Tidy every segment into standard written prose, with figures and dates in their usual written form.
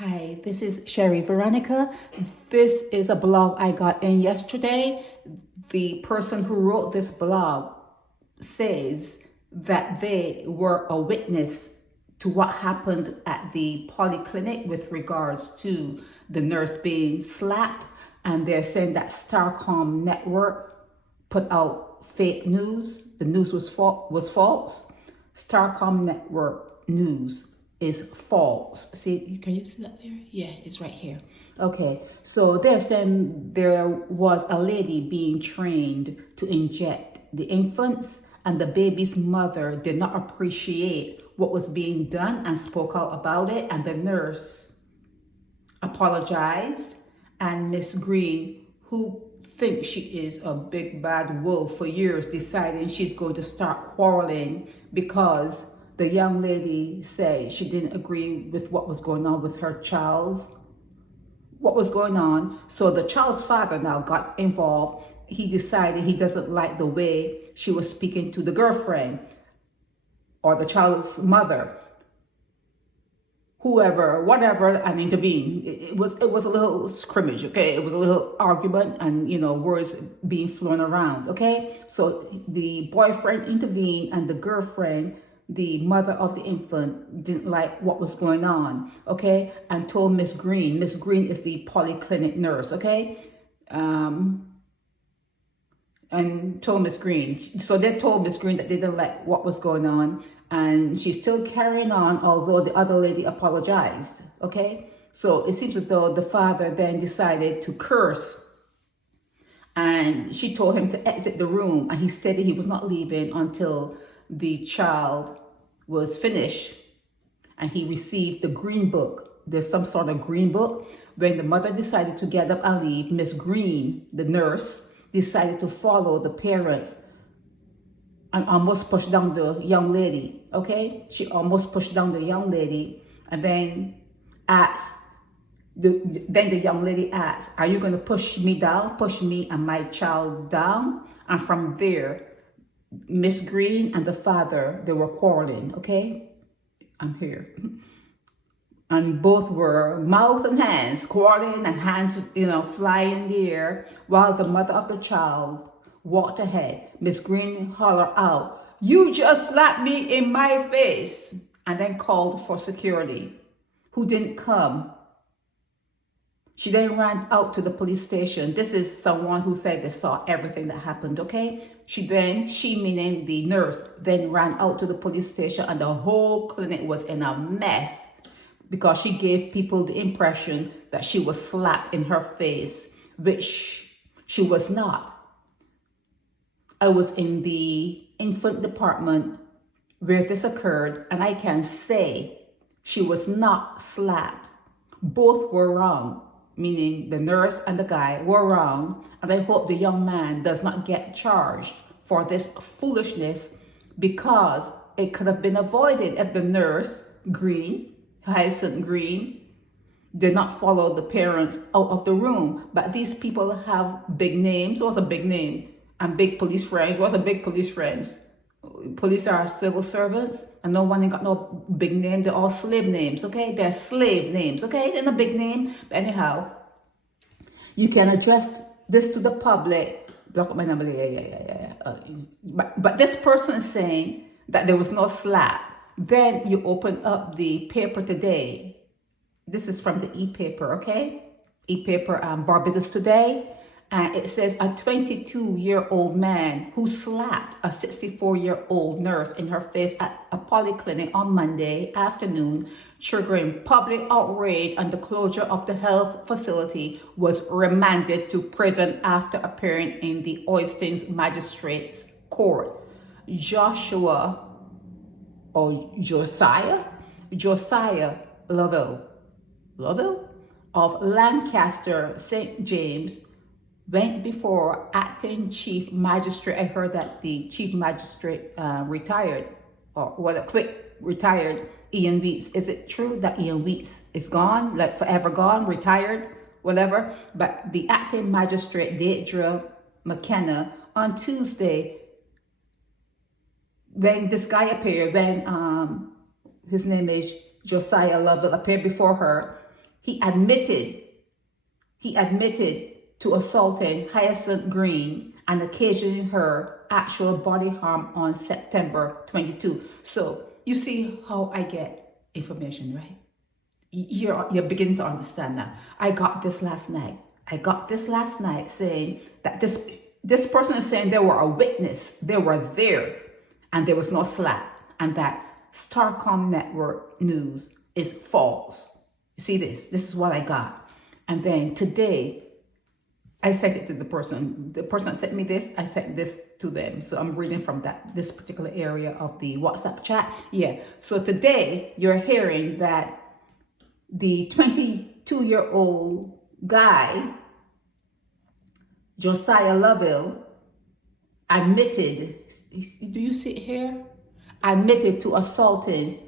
Hi, this is Sherry Veronica. This is a blog I got in yesterday. The person who wrote this blog says that they were a witness to what happened at the Polyclinic with regards to the nurse being slapped, and they're saying that Starcom network put out fake news. The news was false. Starcom network news is false. See, can you see that there? Yeah, it's right here. Okay, so they're saying there was a lady being trained to inject the infants, and the baby's mother did not appreciate what was being done and spoke out about it, and the nurse apologized, and Miss Green, who thinks she is a big bad wolf for years, deciding she's going to start quarreling because the young lady said she didn't agree with what was going on with her child's, what was going on. So the child's father now got involved. He decided he doesn't like the way she was speaking to the girlfriend or the child's mother, whoever, whatever, and intervened. It was a little scrimmage, okay? It was a little argument and, words being flown around, okay? So the boyfriend intervened, and the girlfriend, the mother of the infant, didn't like what was going on, okay? And told Miss Green. Miss Green is the Polyclinic nurse, okay? And told Miss Green. So they told Miss Green that they didn't like what was going on, and she's still carrying on, although the other lady apologized, okay? So it seems as though the father then decided to curse, and she told him to exit the room, and he stated he was not leaving until the child was finished and he received the green book. There's some sort of green book. When the mother decided to get up and leave, Miss Green, the nurse, decided to follow the parents and almost pushed down the young lady, okay? She almost pushed down the young lady, and then the young lady asked, "Are you going to push me down, push me and my child down?" And from there, Miss Green and the father, they were quarreling, okay? I'm here. And both were mouth and hands, quarreling, and hands, flying in the air, while the mother of the child walked ahead. Miss Green hollered out, "You just slapped me in my face," and then called for security, who didn't come. She then ran out to the police station. This is someone who said they saw everything that happened, okay? She meaning the nurse, then ran out to the police station, and the whole clinic was in a mess because she gave people the impression that she was slapped in her face, which she was not. I was in the infant department where this occurred, and I can say she was not slapped. Both were wrong. Meaning the nurse and the guy were wrong, and I hope the young man does not get charged for this foolishness, because it could have been avoided if the nurse, Hyacinth Green, did not follow the parents out of the room. But these people have big names. What's a big name? And big police friends. What's a big police friends? Police are civil servants, and no one ain't got no big name. They're all slave names, okay? They're slave names, okay? They're not big name. But anyhow, you can address this to the public. Block up my number. Yeah. But this person is saying that there was no slap. Then you open up the paper today. This is from the e-paper, okay? E-paper, Barbados today. And it says a 22-year-old man who slapped a 64-year-old nurse in her face at a polyclinic on Monday afternoon, triggering public outrage, and the closure of the health facility, was remanded to prison after appearing in the Austin's magistrate's court. Josiah Lovell of Lancaster, St. James, went before acting chief magistrate. I heard that the chief magistrate retired, or retired, Ian Weeks. Is it true that Ian Weeks is gone, like forever gone, retired, whatever? But the acting magistrate, Deidre McKenna, on Tuesday, when this guy appeared, when his name is Josiah Lovell, appeared before her, He admitted to assaulting Hyacinth Green and occasioning her actual body harm on September 22. So you see how I get information, right? You're beginning to understand now. I got this last night saying that this person is saying they were a witness, they were there, and there was no slap, and that Starcom Network news is false. You see this? This is what I got. And then today, I sent it to the person. The person that sent me this, I sent this to them. So I'm reading from this particular area of the WhatsApp chat. Yeah. So today, you're hearing that the 22-year-old guy, Josiah Lovell, admitted, do you see it here? Admitted to assaulting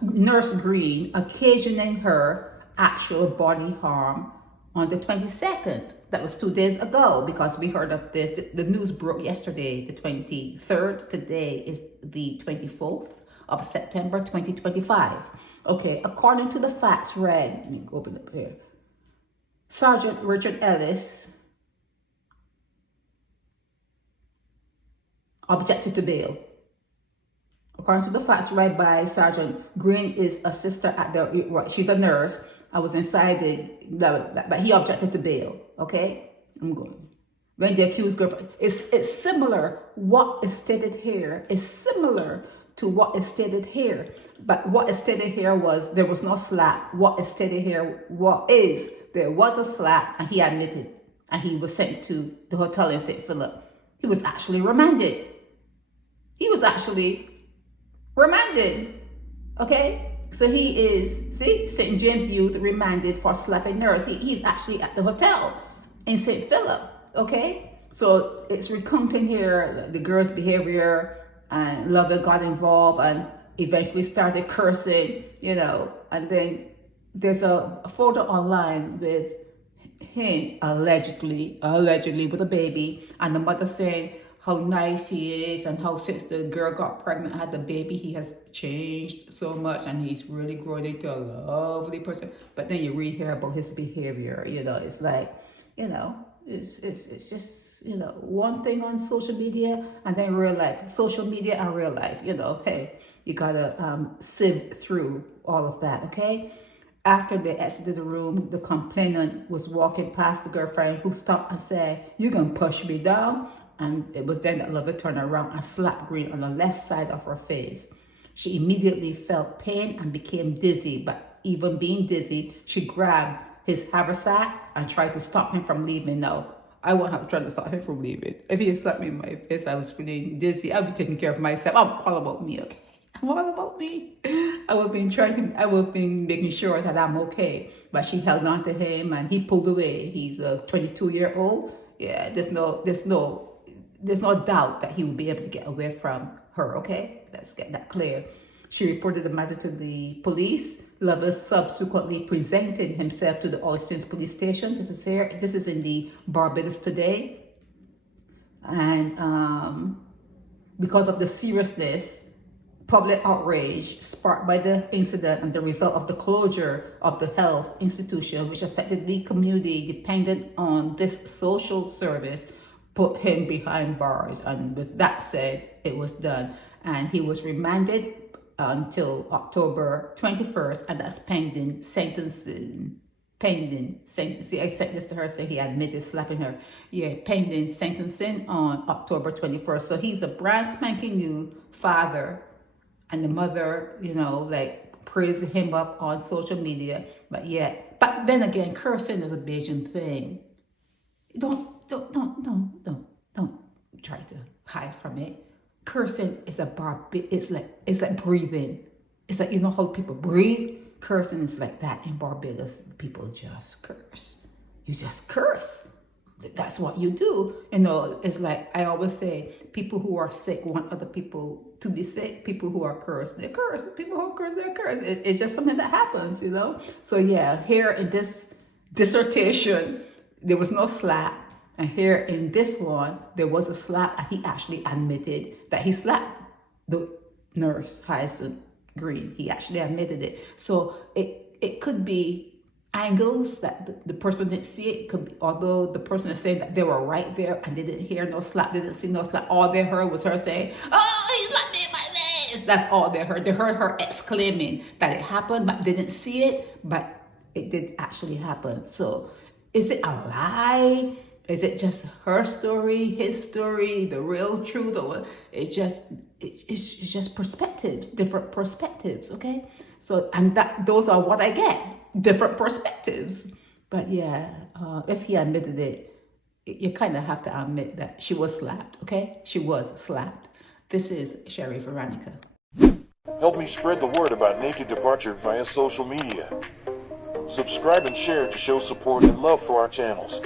Nurse Green, occasioning her actual body harm on the 22nd. That was 2 days ago, because we heard of this. The news broke yesterday, the 23rd. Today is the 24th of September, 2025. Okay, according to the facts read, let me go open up here. Sergeant Richard Ellis objected to bail. According to the facts read by Sergeant Green, is a sister at the, she's a nurse. I was inside but he objected to bail. Okay, I'm going. When the accused girlfriend, it's similar. What is stated here is similar to what is stated here. But what is stated here was there was no slap. What is stated here there was a slap, and he admitted, and he was sent to the hotel in St. Philip. He was actually remanded. Okay, so he is, see, St. James Youth remanded for slapping nurse. He's actually at the hotel in St. Philip. Okay, so it's recounting here the girl's behavior, and Lovell got involved and eventually started cursing, and then there's a photo online with him allegedly with a baby, and the mother saying how nice he is, and how since the girl got pregnant, had the baby, he has changed so much, and he's really grown into a lovely person. But then you read here about his behavior, it's like, it's just, one thing on social media, and then real life, social media and real life, hey, you gotta sieve through all of that, okay? After they exited the room, the complainant was walking past the girlfriend, who stopped and said, "You gonna push me down?" And it was then that Lovell turned around and slapped Green on the left side of her face. She immediately felt pain and became dizzy, but even being dizzy, she grabbed his haversack and tried to stop him from leaving. Now, I won't have to try to stop him from leaving. If he had slapped me in my face, I was feeling dizzy. I'll be taking care of myself. I'm all about me, okay? I'm all about me. I would be making sure that I'm okay. But she held on to him and he pulled away. He's a 22-year-old. Yeah, there's no doubt that he would be able to get away from her, okay? Let's get that clear. She reported the matter to the police. Lovell subsequently presented himself to the Hyacinth police station. This is in the Barbados today. And because of the seriousness, public outrage sparked by the incident and the result of the closure of the health institution, which affected the community dependent on this social service, put him behind bars. And with that said, it was done. And he was remanded until October 21st, and that's pending sentencing. See, I sent this to her, saying he admitted slapping her. Yeah, pending sentencing on October 21st. So he's a brand spanking new father, and the mother, praising him up on social media. But then again, cursing is a Bayesian thing. Don't try to hide from it. Cursing is it's like breathing. It's like, how people breathe. Cursing is like that in Barbados. People just curse. You just curse. That's what you do. It's like I always say, people who are sick want other people to be sick. People who are cursed, they curse. People who are cursed, they're cursed. It's just something that happens, So yeah, here in this dissertation, there was no slap. And here in this one, there was a slap, and he actually admitted that he slapped the nurse, Hyacinth Green. He actually admitted it. So it could be angles that the person didn't see it. Could be, although the person is saying that they were right there and they didn't hear no slap, they didn't see no slap. All they heard was her saying, "Oh, he slapped me in my face." That's all they heard. They heard her exclaiming that it happened, but they didn't see it, but it did actually happen. So is it a lie? Is it just her story, his story, the real truth? Or it's just perspectives, different perspectives, okay? So, and those are what I get, different perspectives. But yeah, if he admitted it, you kind of have to admit that she was slapped, okay? She was slapped. This is Sherry Veronica. Help me spread the word about Naked Departure via social media. Subscribe and share to show support and love for our channels.